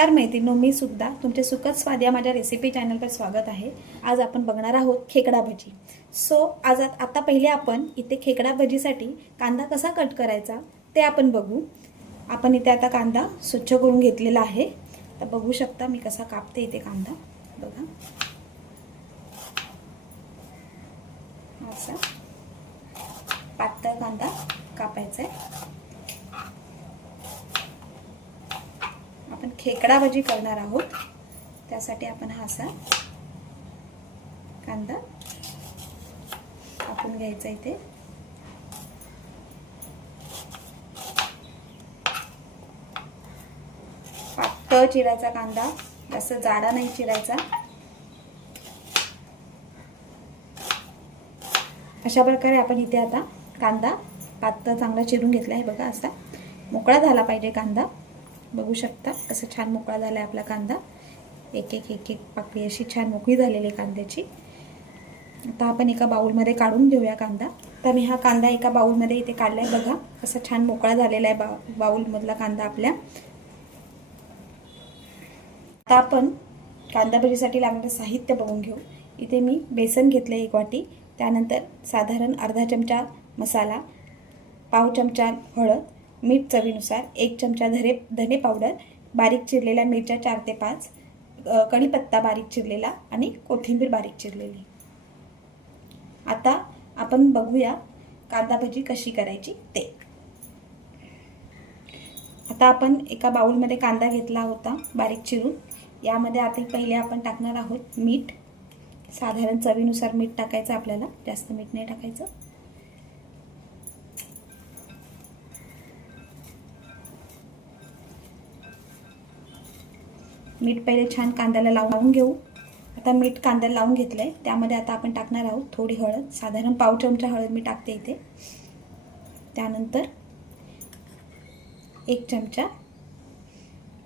नमस्कार मैत्रिणींनो, मी सुद्धा तुमचे सुखद स्वाद या माझ्या रेसिपी चॅनलवर स्वागत आहे। आज आपण बघणार आहोत खेकडा भजी। आज आता पहिले आपण इथे खेकडा भजीसाठी कांदा कसा कट करायचा ते आपण बघू। आपण इथे आता कांदा स्वच्छ करून घेतलेला आहे। तर बघू शकता मी कसा कापते इथे कांदा बघा। असा पातळ कांदा कापायचा आहे। आपण खेकडा भजी करणार आहोत, त्यासाठी आपण हा असा कांदा कापून घ्यायचा इथे। पातळ चिरायचा कांदा, जास्त जाडा नाही चिरायचा। अशा प्रकारे आपण इथे आता कांदा पातळ चांगला चिरून घेतला आहे बघा। असा मोकळा झाला पाहिजे कांदा। बघू शकता कसं छान मोकळा झाला आपला कांदा। एक एक पाकळी अशी छान मोकळी झालेली कांद्याची। आता आपण एका बाउल मध्ये काढून घेऊया कांदा। तर मी हा कांदा एका बाउल मध्ये इथे काढलाय बघा। कसा छान मोकळा झालेला आहे बाउल मधला कांदा आपल्या। आता आपण कांदा भजीसाठी लागणारे साहित्य बघून घेऊ। इथे मी बेसन घेतले 1 वाटी, त्यानंतर साधारण अर्धा चमचा मसाला, पाव चमचा हळद, मीठ चवीनुसार, 1 चमचा धने पावडर, बारीक चिरलेल्या मिरच्या 4 ते 5, कढीपत्ता बारीक चिरलेला आणि कोथिंबीर बारीक चिरलेली। आता आपण बघूया कांदा भजी कशी करायची ते। आता आपण एका बाउल मध्ये कांदा घेतला होता बारीक चिरून। यामध्ये आता पहिले आपण टाकणार आहोत मीठ। साधारण चवीनुसार मीठ टाकायचं आपल्याला, जास्त मीठ नाही टाकायचं। मीठ पहिले छान कांद्याला लावून घेऊ। आता मीठ कांद्याला लावून घेतलंय, त्यामध्ये आता आपण टाकणार आहोत थोडी हळद। साधारण पाव चमचा हळद मी टाकते इथे। त्यानंतर 1 चमचा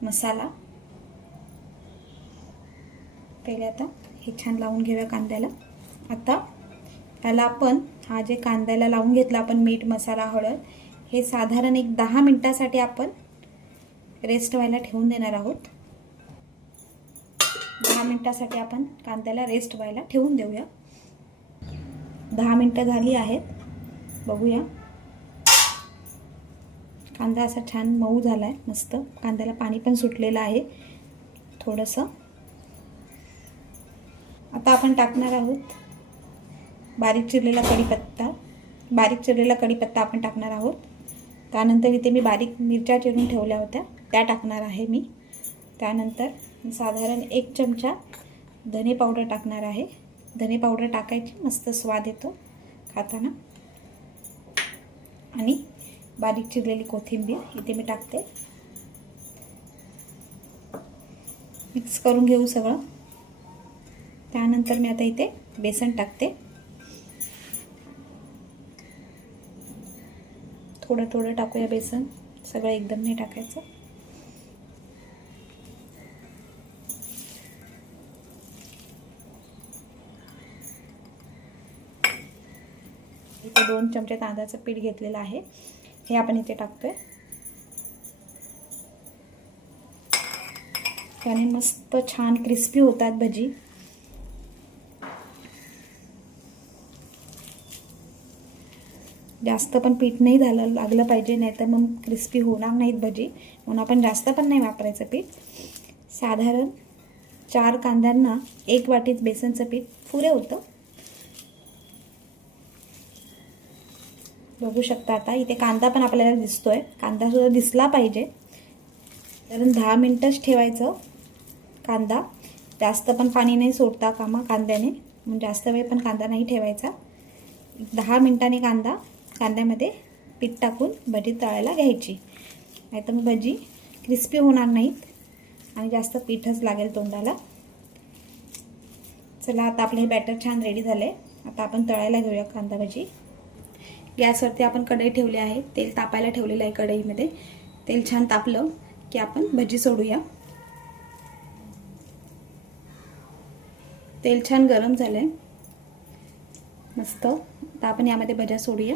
मसाला। पहिले आता हे छान लावून घेऊया कांद्याला। आता त्याला आपण हा जे कांद्याला लावून घेतला आपण मीठ, मसाला, हळद, हे साधारण एक 10 मिनिटांसाठी आपण रेस्ट व्हायला ठेवून देणार आहोत। 10 मिनिटांसाठी आपण कांद्याला रेस्ट व्हायला ठेवून देऊया। 10 मिनिटं झाली आहेत, बघूया। कांदा असा छान मऊ झालाय मस्त। कांद्याला पाणी पण सुटलेलं आहे थोडंसं। आता आपण टाकणार आहोत बारीक चिरलेला कढीपत्ता आपण टाकणार आहोत। त्यानंतर इथे मी बारीक मिरच्या चिरून ठेवल्या होत्या त्या टाकणार आहे मी। त्यानंतर साधारण 1 चमचा धने पावडर टाकणार आहे। धने पावडर टाकायची, मस्त स्वाद येतो खाताना। आणि बारीक चिरलेली कोथिंबीर इथे मी टाकते। मिक्स करून घेऊ सगळं। त्यानंतर मी आता इथे बेसन टाकते। थोडं थोडं टाकूया बेसन, सगळं एकदम नाही टाकायचं। इथे 2 चमचे तांदळाचं पीठ घेतलेलं आहे, हे आपण इथे टाकतोय। त्याने मस्त छान क्रिस्पी होतात भजी। जास्त पण पीठ नाही लागलं पाहिजे, नाहीतर मग क्रिस्पी होणार नाहीत भजी, म्हणून आपण जास्त पण नाही वापरायचं पीठ। साधारण 4 कांद्यांना 1 वाटीच बेसनचं पीठ पुरे होतं। बघू शकता आता इथे कांदा पण आपल्याला दिसतोय, कांदा सुद्धा दिसला पाहिजे। कारण 10 मिनिटच ठेवायचं कांदा, जास्त पण पाणी नाही सोडता कामा कांद्याने, म्हणजे जास्त वेळ पण कांदा नाही ठेवायचा। 10 मिनिटांनी कांद्यामध्ये पीठ टाकून भजी तळायला घ्यायची, नाहीतर मग भजी क्रिस्पी होणार नाहीत आणि जास्त पीठच लागेल तोंडाला। चला आता आपलं हे बॅटर छान रेडी झालंय। आता आपण तळायला घेऊया कांदा भजी। गॅसवरती आपण कढई ठेवली आहे, तेल तापायला ठेवलेलं आहे कढईमध्ये। तेल छान तापलं की आपण भजी सोडूया। तेल छान गरम झालंय मस्त। आता आपण यामध्ये भज्या सोडूया।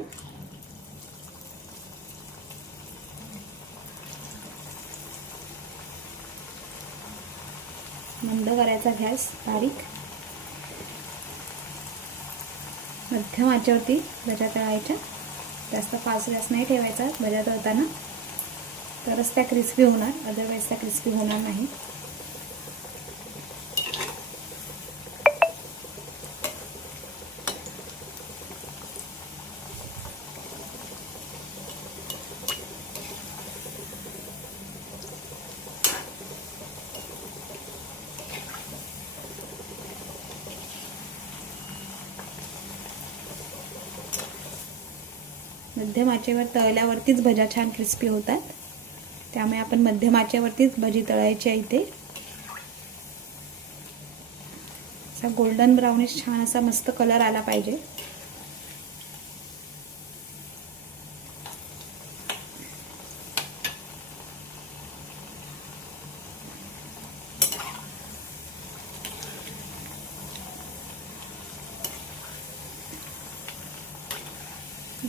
मंद करायचा गॅस बारीक. मध्यम आचेवरती भज्या तळायच्या. जास्त फास्ट गॅस नाही ठेवायचा भज्या तळताना, तरच त्या क्रिस्पी होणार, अदरवाईज त्या क्रिस्पी होणार नाही. मध्यम आचेवर तळल्यावरतीच भज्या छान क्रिस्पी होतात, त्यामुळे आपण मध्यम आचेवरतीच भजी तळायची आहे. इथे असा गोल्डन ब्राउनिश छान असा मस्त कलर आला पाहिजे.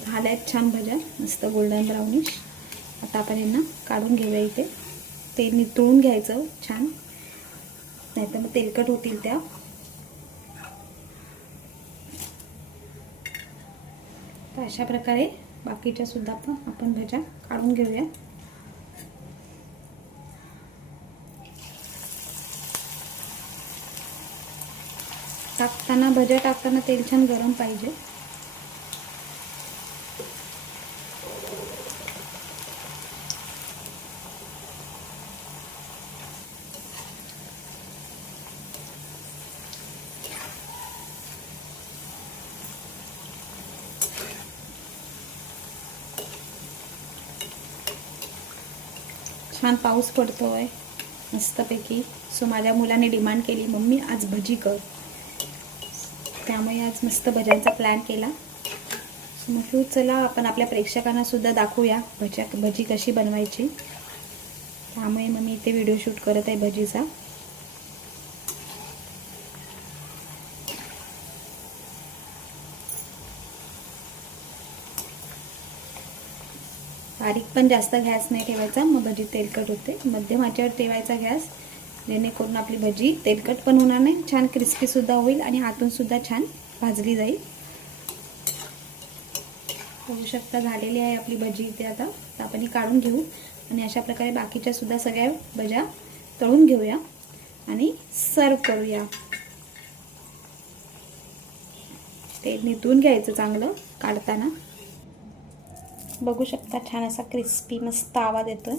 झाल्यात छान भज्या मस्त गोल्डन ब्राउनिश. आता आपण यांना काढून घेऊया. इथे तेल नितळून घ्यायचं छान, नाहीतर मग तेलकट होतील त्या. तर अशा प्रकारे बाकीच्या सुद्धा आपण भज्या काढून घेऊया. भज्या टाकताना तेल छान गरम पाहिजे. छान पाऊस पडतोय मस्तपैकी. सो माझ्या मुलाने डिमांड केली, मम्मी आज भजी कर. त्यामुळे आज मस्त भज्यांचा प्लॅन केला. म्हटलं चला आपण आपल्या प्रेक्षकांना सुद्धा दाखवूया भजी कशी बनवायची. त्यामुळे मग मी इथे व्हिडिओ शूट करत आहे भजीचा. बारीक पण जास्त गॅस नाही ठेवायचा, मग भजी तेलकट होते. मध्यम आचेवर ठेवायचा गॅस, जेणेकरून आपली भजी तेलकट पण होणार नाही, छान क्रिस्पी सुद्धा होईल आणि आतून सुद्धा छान भाजली जाईल. बघू शकता झालेली आहे आपली भजी इथे. आता आपण ही काढून घेऊ आणि अशा प्रकारे बाकीच्या सुद्धा सगळ्या भज्या तळून घेऊया आणि सर्व करूया. तेल नितळून घ्यायचं चांगलं काढताना. बघू शकता छान असा क्रिस्पी मस्त आवाज येतोय.